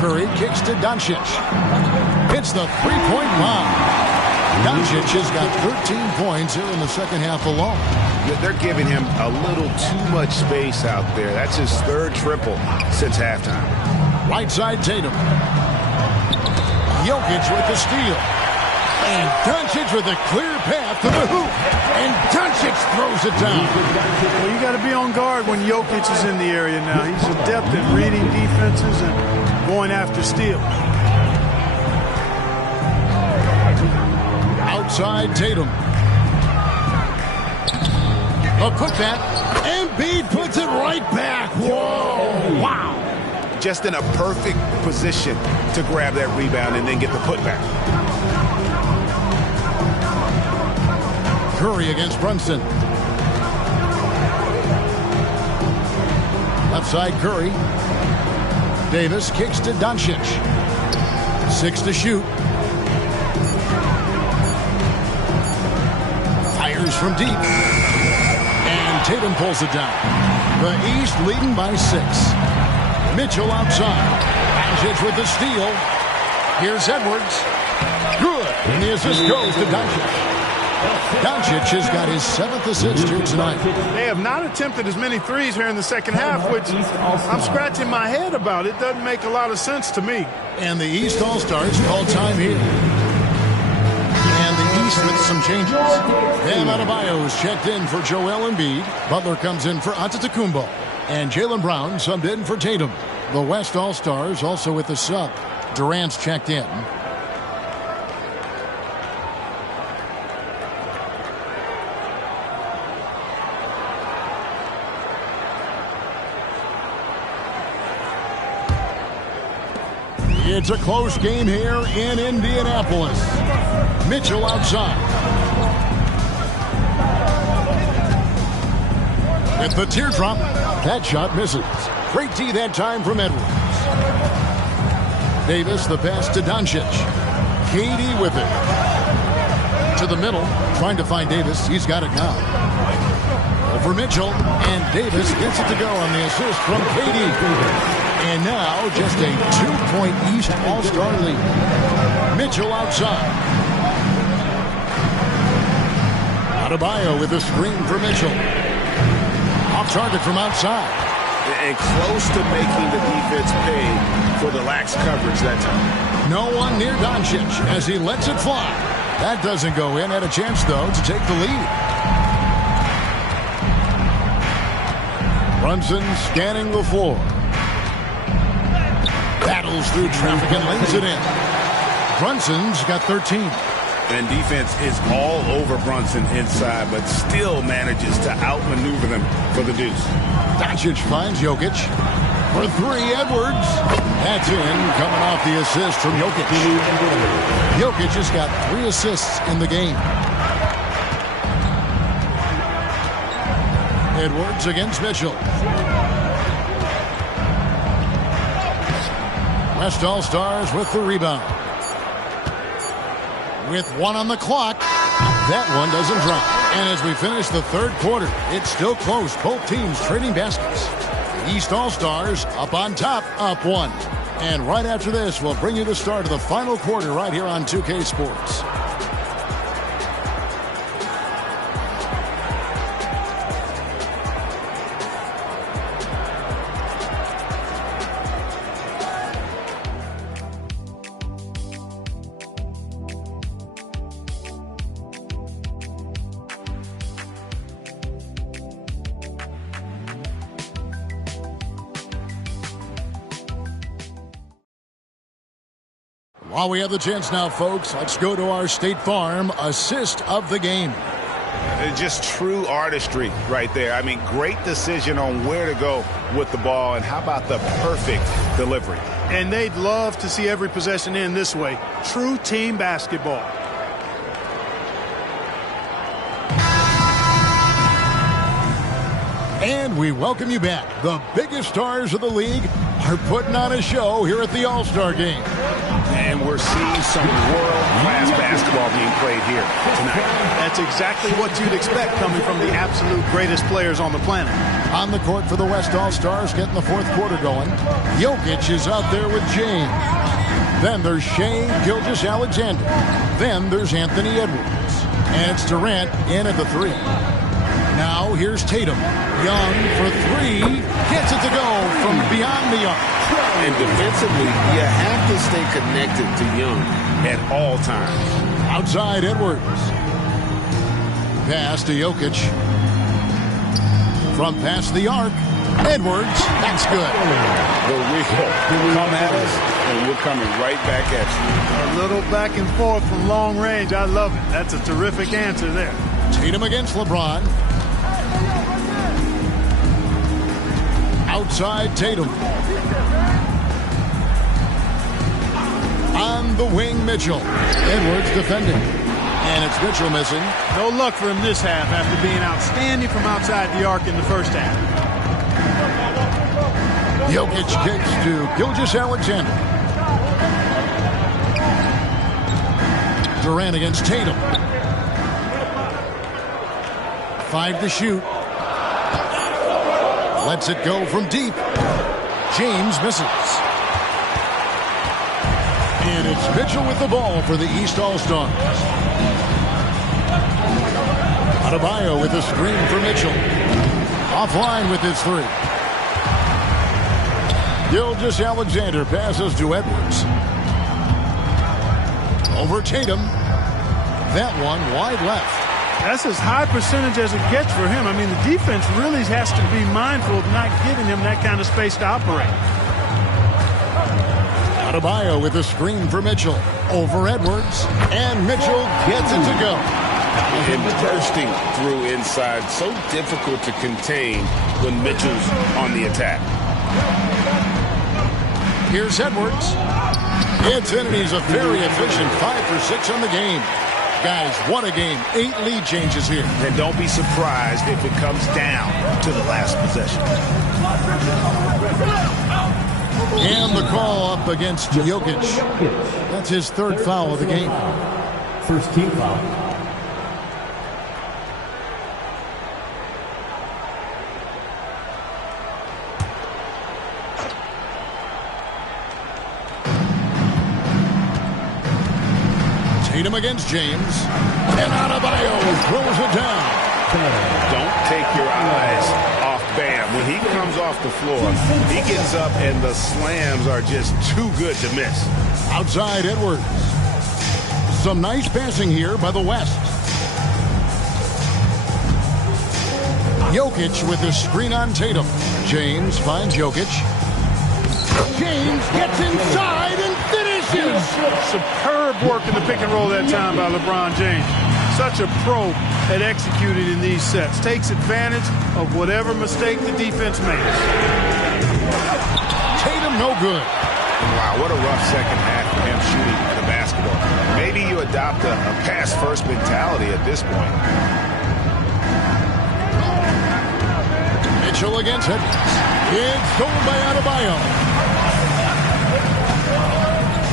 Curry kicks to Doncic. Hits the three-point bomb. Doncic has got 13 points here in the second half alone. They're giving him a little too much space out there. That's his 3rd triple since halftime. Right side Tatum. Jokic with the steal. And Doncic with a clear path to the hoop. And Doncic throws it down. Well, you got to be on guard when Jokic is in the area now. He's adept at reading defenses and going after steals. Outside Tatum. A putback. Embiid puts it right back. Whoa. Wow. Just in a perfect position to grab that rebound and then get the putback. Curry against Brunson. Left side Curry. Davis kicks to Doncic. 6 to shoot. Fires from deep. And Tatum pulls it down. The East leading by 6. Mitchell outside. Doncic with the steal. Here's Edwards. Good. And the assist goes to Doncic. Doncic has got his 7th assist here tonight. They have not attempted as many threes here in the second half, which I'm scratching my head about. It doesn't make a lot of sense to me. And the East All-Stars call time here. And the East with some changes. Bam Adebayo is checked in for Joel Embiid. Butler comes in for Antetokounmpo. And Jaylen Brown subbed in for Tatum. The West All-Stars also with the sub. Durant's checked in. It's a close game here in Indianapolis. Mitchell outside. With the teardrop, that shot misses. Great D that time from Edwards. Davis, the pass to Doncic. KD with it. To the middle, trying to find Davis. He's got it now. Over Mitchell, and Davis gets it to go on the assist from KD. And now just a 2-point East All-Star lead. Mitchell outside. Adebayo with a screen for Mitchell. Off target from outside. And close to making the defense pay for the lax coverage that time. No one near Doncic as he lets it fly. That doesn't go in. Had a chance, though, to take the lead. Brunson scanning the floor. Battles through traffic and lays it in. Brunson's got 13. And defense is all over Brunson inside, but still manages to outmaneuver them for the deuce. Doncic finds Jokic. For 3, Edwards. That's in, coming off the assist from Jokic. Jokic has got 3 assists in the game. Edwards against Mitchell. West All-Stars with the rebound. With 1 on the clock, that one doesn't drop. And as we finish the 3rd quarter, it's still close. Both teams trading baskets. East All-Stars up on top, up 1. And right after this, we'll bring you the start of the final quarter right here on 2K Sports. While we have the chance now, folks, let's go to our State Farm assist of the game. It's just true artistry right there. I mean, great decision on where to go with the ball, and how about the perfect delivery? And they'd love to see every possession end this way. True team basketball. And we welcome you back. The biggest stars of the league are putting on a show here at the All-Star Game. And we're seeing some world-class basketball being played here tonight. That's exactly what you'd expect coming from the absolute greatest players on the planet. On the court for the West All-Stars, getting the 4th quarter going. Jokic is out there with James. Then there's Shai Gilgeous-Alexander. Then there's Anthony Edwards. And it's Durant in at the 3. Now here's Tatum. Young for 3. Gets it to go from beyond the arc. And defensively, you have to stay connected to Young at all times. Outside Edwards. Pass to Jokic. From past the arc. Edwards. That's good. But we come at us, and we're coming right back at you. A little back and forth from long range. I love it. That's a terrific answer there. Tatum against LeBron. Outside Tatum. On the wing, Mitchell. Edwards defending. And it's Mitchell missing. No luck for him this half after being outstanding from outside the arc in the first half. Jokic kicks to Gilgeous-Alexander. Durant against Tatum. 5 to shoot. Lets it go from deep. James misses. And it's Mitchell with the ball for the East All-Stars. Adebayo with a screen for Mitchell. Offline with his 3. Gilgeous-Alexander passes to Edwards. Over Tatum. That one wide left. That's as high percentage as it gets for him. I mean, the defense really has to be mindful of not giving him that kind of space to operate. Adebayo with a screen for Mitchell. Over Edwards. And Mitchell gets it to go. And bursting through inside. So difficult to contain when Mitchell's on the attack. Here's Edwards. It's in, and he's a very efficient 5 for 6 on the game. Guys, what a game. 8 lead changes here. And don't be surprised if it comes down to the last possession. And the call up against Jokic. That's his 3rd foul of the game. First team foul. Tatum against James. And Adebayo throws it down. Don't take your eyes off Bam. When he comes off the floor, he gets up and the slams are just too good to miss. Outside Edwards. Some nice passing here by the West. Jokic with the screen on Tatum. James finds Jokic. James gets inside and finishes. Superb work in the pick and roll that time by LeBron James. Such a pro at executing in these sets. Takes advantage of whatever mistake the defense makes. Tatum no good. Wow, what a rough second half for him shooting the basketball. Maybe you adopt a pass-first mentality at this point. Mitchell against Edwards. It's stolen by Adebayo.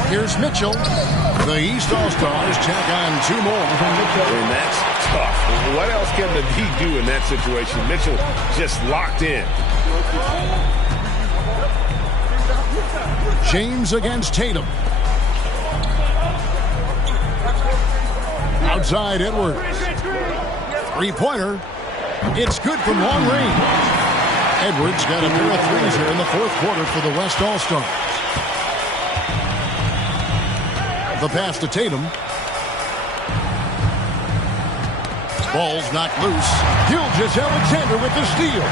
Here's Mitchell. The East All-Stars tack on 2 more. And that's tough. What else can the D do in that situation? Mitchell just locked in. James against Tatum. Outside Edwards. 3-pointer. It's good from long range. Edwards got a pair of 3s here in the 4th quarter for the West All-Stars. The pass to Tatum. Ball's knocked loose. Gilgeous-Alexander with the steal.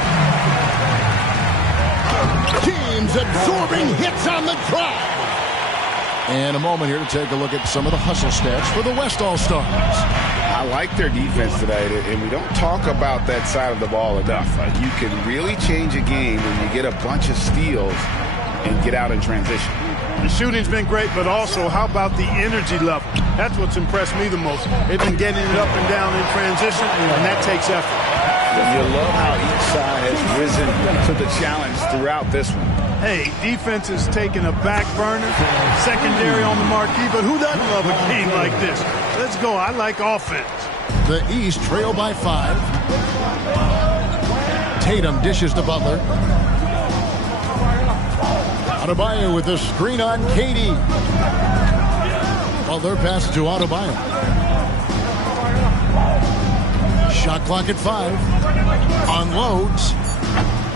James absorbing hits on the drive. And a moment here to take a look at some of the hustle stats for the West All-Stars. I like their defense today, and we don't talk about that side of the ball enough. You can really change a game when you get a bunch of steals and get out in transition. The shooting's been great, but also how about the energy level? That's what's impressed me the most. They've been getting it up and down in transition, and that takes effort. You love how each side has risen to the challenge throughout this one. Hey, defense is taking a back burner, secondary on the marquee, but who doesn't love a game like this? Let's go. I like offense. The East trail by 5. Tatum dishes to Butler. Adebayo with the screen on KD. Butler passes to Adebayo. Shot clock at 5. Unloads.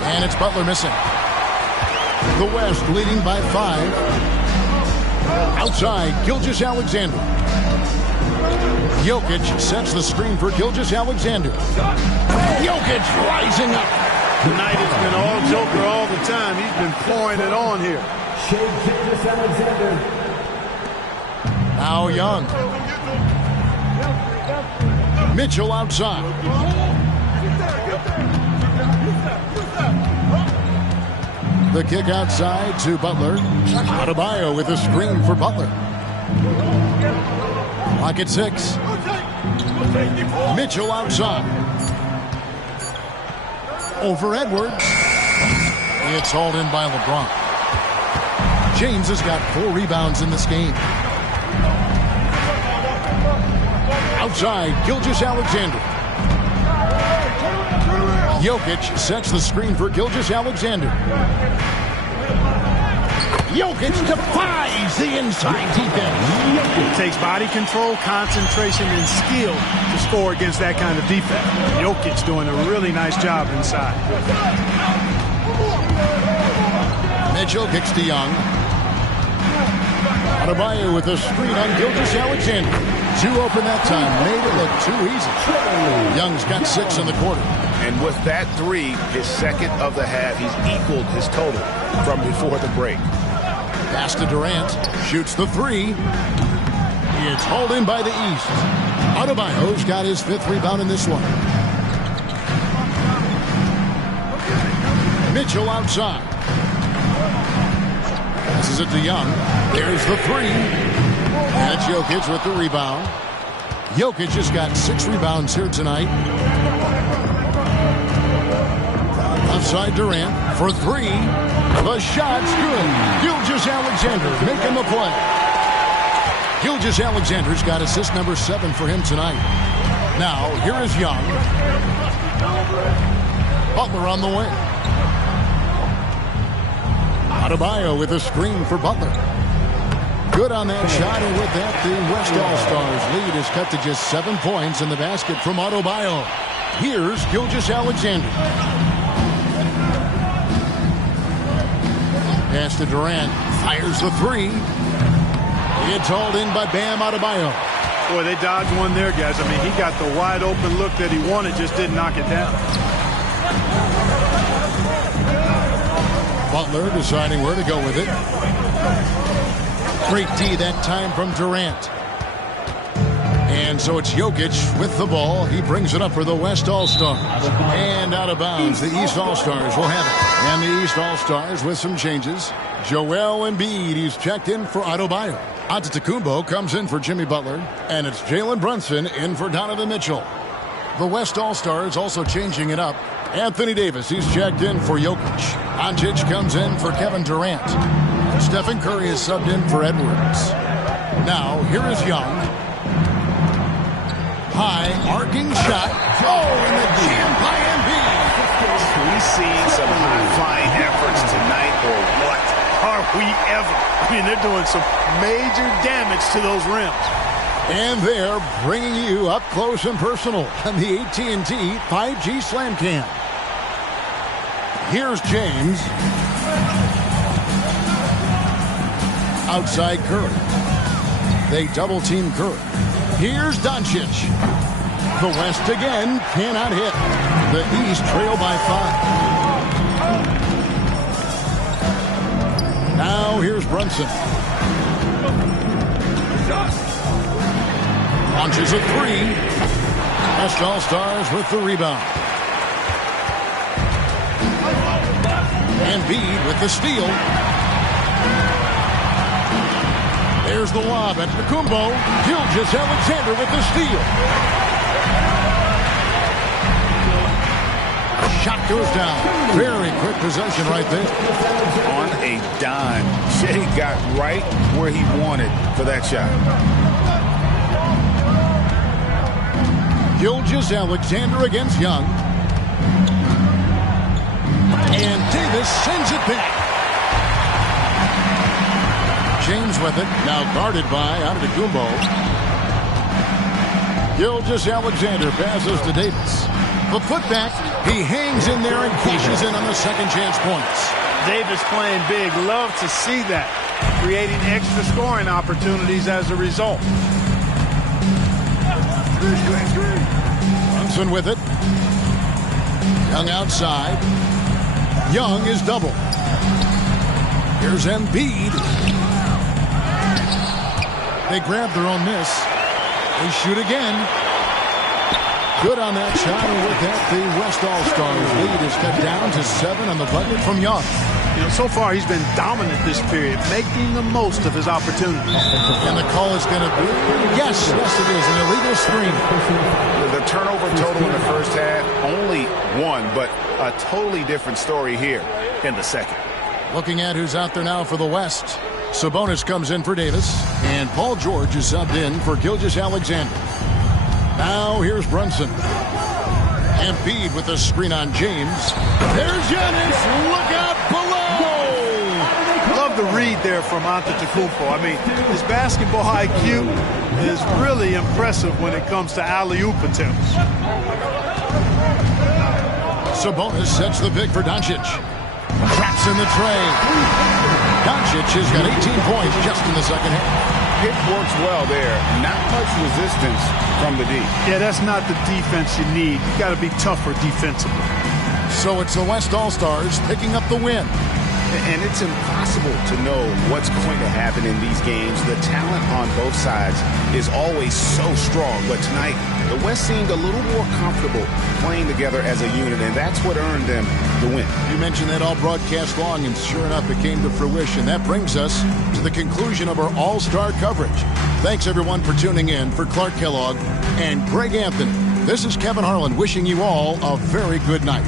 And it's Butler missing. The West leading by 5. Outside, Gilgeous-Alexander. Jokic sets the screen for Gilgeous-Alexander. Jokic rising up. Tonight it's been all Joker all the time. He's been pouring it on here. Gilgeous-Alexander. Now Young. Mitchell outside. The kick outside to Butler. Adebayo with a screen for Butler. Clock at 6. Mitchell outside. Over Edwards. It's hauled in by LeBron. James has got 4 rebounds in this game. Outside, Gilgeous-Alexander. Jokic sets the screen for Gilgeous-Alexander. Jokic defies the inside defense. It takes body control, concentration, and skill to score against that kind of defense. Jokic doing a really nice job inside. Mitchell kicks to Young. Adebayo with a screen on Gilgeous-Alexander. 2 open that time. Made it look too easy. Young's got 6 in the quarter. And with that 3, his second of the half, he's equaled his total from before the break. Pass to Durant. Shoots the 3. It's hauled in by the East. Adebayo's got his 5th rebound in this one. Mitchell outside. Passes it to Young. There's the 3. That's Jokic with the rebound. Jokic has got 6 rebounds here tonight. Outside Durant for 3. The shot's good. Gilgeous-Alexander making the play. Gilgeous-Alexander's got assist number 7 for him tonight. Now, here is Young. Butler on the wing. Adebayo with a screen for Butler. Good on that shot, and with that, the West All-Stars lead is cut to just 7 points in the basket from Adebayo. Here's Gilgeous-Alexander. Pass to Durant. Fires the 3. It's hauled in by Bam Adebayo. Boy, they dodged one there, guys. I mean, he got the wide open look that he wanted, just didn't knock it down. Butler deciding where to go with it. Great D that time from Durant. And so it's Jokic with the ball. He brings it up for the West All-Stars. And out of bounds, the East All-Stars will have it. And the East All-Stars with some changes. Joel Embiid, he's checked in for Adebayo. Antetokounmpo comes in for Jimmy Butler. And it's Jalen Brunson in for Donovan Mitchell. The West All-Stars also changing it up. Anthony Davis, he's checked in for Jokic. Doncic comes in for Kevin Durant. Stephen Curry is subbed in for Edwards. Now, here is Young. High, arcing shot. Oh, and the jam by Embiid. We see some high-flying efforts tonight, or what Are we ever? I mean, they're doing some major damage to those rims. And they're bringing you up close and personal on the AT&T 5G Slam Cam. Here's James. Outside Curry. They double-team Curry. Here's Doncic. The West again cannot hit. The East trail by 5. Now here's Brunson. Launches a 3. West All-Stars with the rebound. Embiid with the steal. There's the lob at Antetokounmpo. Gilgeous-Alexander with the steal. Shot goes down. Very quick possession right there. On a dime. Shea got right where he wanted for that shot. Gilgeous-Alexander against Young. And Davis sends it back. James with it, now guarded by Antetokounmpo. Gilgeous-Alexander passes to Davis. The putback, he hangs in there and cashes in on the second chance points. Davis playing big. Love to see that. Creating extra scoring opportunities as a result. Brunson with it. Young outside. Young is double. Here's Embiid. They grab their own miss. They shoot again. Good on that shot, and with that, the West All-Stars lead is cut down to 7 on the bucket from Young. So far he's been dominant this period, making the most of his opportunity. And the call is going to be, yes, it is, an illegal screen. The turnover total in the first half, only one, but a totally different story here in the second. Looking at who's out there now for the West. Sabonis comes in for Davis, and Paul George is subbed in for Gilgeous-Alexander. Now here's Brunson. Embiid with a screen on James. There's Giannis. Look out below. Love the read there from Antetokounmpo. I mean, his basketball IQ is really impressive when it comes to alley-oop attempts. Sabonis sets the pick for Doncic. Traps in the tray. Doncic has got 18 points just in the second half. It works well there. Not much resistance from the D. Yeah, that's not the defense you need. You got to be tougher defensively. So it's the West All-Stars picking up the win. And it's impossible to know what's going to happen in these games. The talent on both sides is always so strong. But tonight, the West seemed a little more comfortable playing together as a unit, and that's what earned them the win. You mentioned that all broadcast long, and sure enough, it came to fruition. That brings us to the conclusion of our All-Star coverage. Thanks, everyone, for tuning in. For Clark Kellogg and Greg Anthony, this is Kevin Harlan wishing you all a very good night.